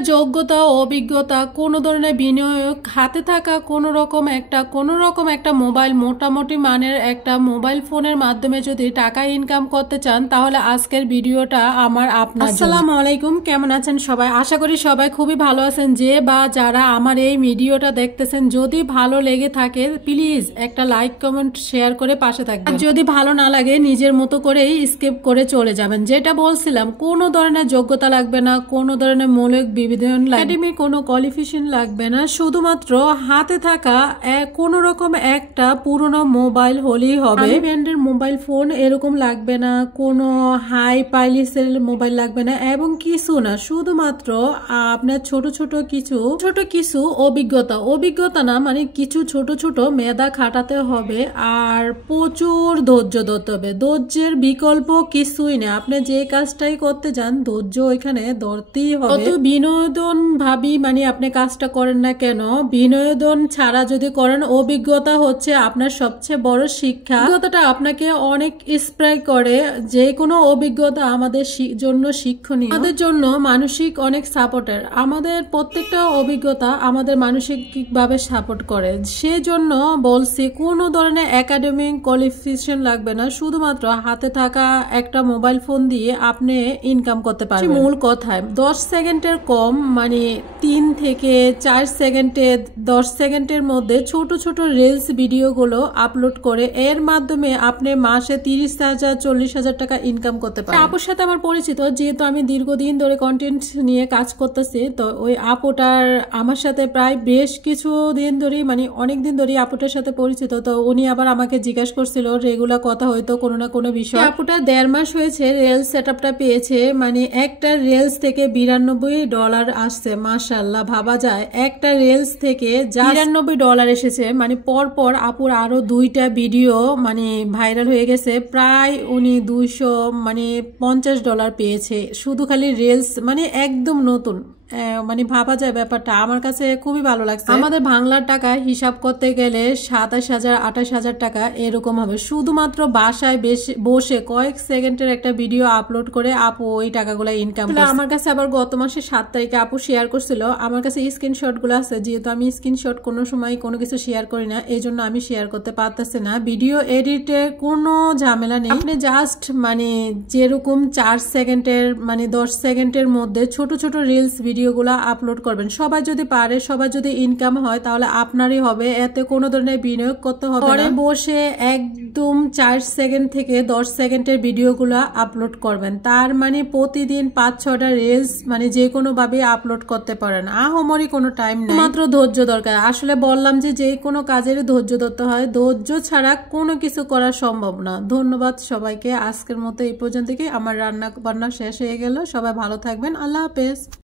ধরনের যোগ্যতা অভিজ্ঞতা কোনো ধরনের বিনিয়োগ হাতে থাকা কোনো রকম একটা মোবাইল মোটামুটি মানের একটা মোবাইল ফোনের মাধ্যমে যদি টাকা ইনকাম করতে চান তাহলে আজকের ভিডিওটা আমার আপনার। আসসালামু আলাইকুম, কেমন আছেন সবাই? আশা করি সবাই খুবই ভালো আছেন। যে বা যারা আমার এই ভিডিওটা দেখতেছেন যদি ভালো লেগে থাকে প্লিজ একটা লাইক কমেন্ট শেয়ার করে পাশে থাকবেন। যদি ভালো না লাগে নিজের মতো করেই স্কিপ করে চলে যাবেন। যেটা বলছিলাম কোনো ধরনের যোগ্যতা লাগবে না, কোনো ধরনের মৌলিক বিবেচনা একাডেমি কোনো কোয়ালিফিকেশন লাগবে না, শুধুমাত্র হাতে থাকা কোনো রকম একটা পুরনো মোবাইল হলেই হবে। ব্র্যান্ডের মোবাইল ফোন এরকম লাগবে না, কোনো হাই পাইলিসের মোবাইল লাগবে না এবং কিছু না, শুধুমাত্র আপনার ছোট কিছু অভিজ্ঞতা না, মানে কিছু ছোট মেধা খাটাতে হবে আর প্রচুর ধৈর্য ধরতে হবে। ধৈর্যের বিকল্প কিছুই নেই। আপনি যে কাজটাই করতে যান ধৈর্য এখানে ধরতেই হবে। বিনোদন ভাবি মানে আপনি কাজটা করেন না কেন, বিনোদন ছাড়া যদি করেন অভিজ্ঞতা হচ্ছে আপনার সবচেয়ে বড় শিক্ষা। অভিজ্ঞতাটা আপনাকে অনেক ইন্সপায়ার করে। যে কোনো অভিজ্ঞতা আমাদের জন্য শিক্ষণীয়, আমাদের জন্য মানসিক অনেক সাপোর্টার। আমাদের প্রত্যেকটা অভিজ্ঞতা আমাদের মানসিক ভাবে সাপোর্ট করে। সেজন্য বলছি কোনো ধরনের একাডেমিক কোয়ালিফিকেশন লাগবে না, শুধুমাত্র হাতে থাকা একটা মোবাইল ফোন দিয়ে আপনি ইনকাম করতে পারবেন। মূল কথায় 10 সেকেন্ডের কম, মানে 3 থেকে 4 সেকেন্ডে 10 সেকেন্ডের মধ্যে ছোট রিলস ভিডিওগুলো আপলোড করে এর মাধ্যমে আপনি মাসে 30,000 40,000 টাকা ইনকাম করতে পারেন। আপুর সাথে আমার পরিচিত, যেহেতু আমি দীর্ঘদিন ধরে কন্টেন্ট নিয়ে কাজ করতেছি, তো ওই আপুটার আমার সাথে প্রায় বেশ কিছু দিন ধরে, মানে অনেকদিন ধরে আপুটার সাথে পরিচিত। তো উনি আবার আমাকে জিজ্ঞাসা করছিল, রেগুলার কথা হয়তো কোনো না কোনো বিষয়। আপুটা 1.5 মাস হয়েছে রিলস সেটআপটা পেয়েছে, মানে একটা রিলস থেকে $92 আসছে। মাশাআল্লাহ, ভাবা যায় একটা রিলস থেকে $92 এসেছে। মানে পর আপুর আরো 2টা ভিডিও মানে ভাইরাল হয়ে গেছে, প্রায় উনি $250 পেয়েছে শুধু খালি রিলস, মানে একদম নতুন। মানে ভাবা যায় ব্যাপারটা আমার কাছে খুবই ভালো লাগছে। আমাদের বাংলার টাকা হিসাব করতে গেলে 27,000 28,000 টাকা এরকম হবে, শুধুমাত্র বাসায় বসে কয়েক সেকেন্ডের একটা ভিডিও আপলোড করে আপু ওই টাকাগুলো ইনকাম করছে। আমার কাছে আবার গত মাসে 7 তারিখে আপু শেয়ার করছিল, আমার কাছে স্ক্রিনশট গুলো আছে। যেহেতু আমি স্ক্রিনশট কোনো সময় কোনো কিছু শেয়ার করি না, এই জন্য আমি শেয়ার করতে পারতেছি না। ভিডিও এডিটে কোনো ঝামেলা নেই, আপনি জাস্ট মানে যেরকম 4 সেকেন্ডের মানে 10 সেকেন্ডের মধ্যে ছোট রিলস ভিডিওগুলো আপলোড করবেন। সবাই যদি পারে, সবাই যদি ইনকাম হয় তাহলে আপনারই হবে, এতে কোনো ধরনের বিনিয়োগ করতে হবে না। ঘরে বসে একদম 4 সেকেন্ড থেকে 10 সেকেন্ডের ভিডিওগুলো আপলোড করবেন, তার মানে প্রতিদিন 5-6টা রিলস মানে যে কোনো ভাবে আপলোড করতে পারেন। আহামরি কোনো টাইম নেই, মাত্র ধৈর্য দরকার। আসলে বললাম যে কোনো কাজের ধৈর্য ধরতে হয়, ধৈর্য ছাড়া কোনো কিছু করা সম্ভব না। ধন্যবাদ সবাইকে। আজকের মতো এই পর্যন্ত। আমার রান্না বান্না শেষ হয়ে গেল। সবাই ভালো থাকবেন। আল্লাহ হাফেজ।